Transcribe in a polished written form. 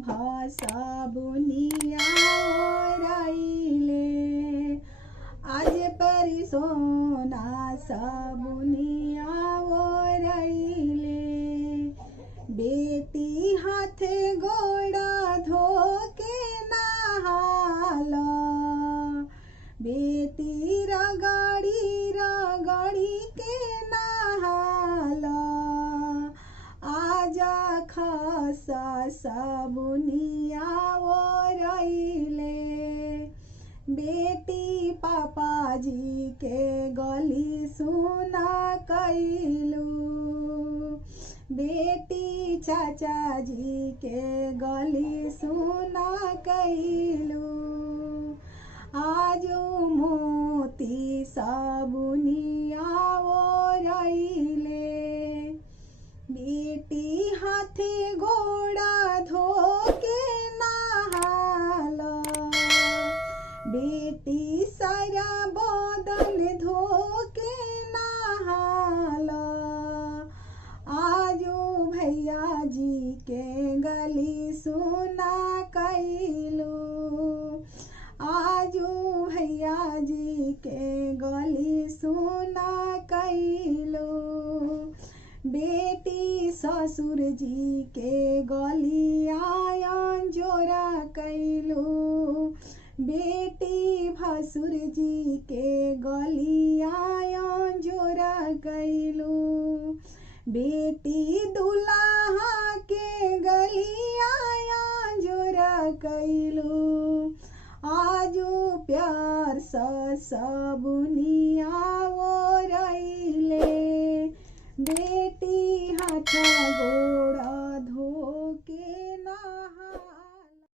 भाषा बुनिया ओराइले आज परी सोना सबुनिया ओराइले बेटी हाथ गोड़ा धोके नहाला बेटी रगड़ी रगड़ी के नहाला आजा खासा सबुनिया ओराइले बेटी पापा जी के गली सुना कैलू बेटी चाचा जी के गली सुना कैलू आजू मोती सबुनिया ओराइले बेटी हाथे घोड़ा धोके नहाला बेटी सारा बदन धोके नहाला आजू भैया जी के गली सुना कैलू आजू भैया जी के गली सुना कैलू बेटी ससुर जी के गली आयन जोरा कैलू बेटी भसुर जी के गली आयन जोरा कैलू बेटी दुल्हा के गली आयन जोरा कैलू आजू प्यार सबुनिया ओराइले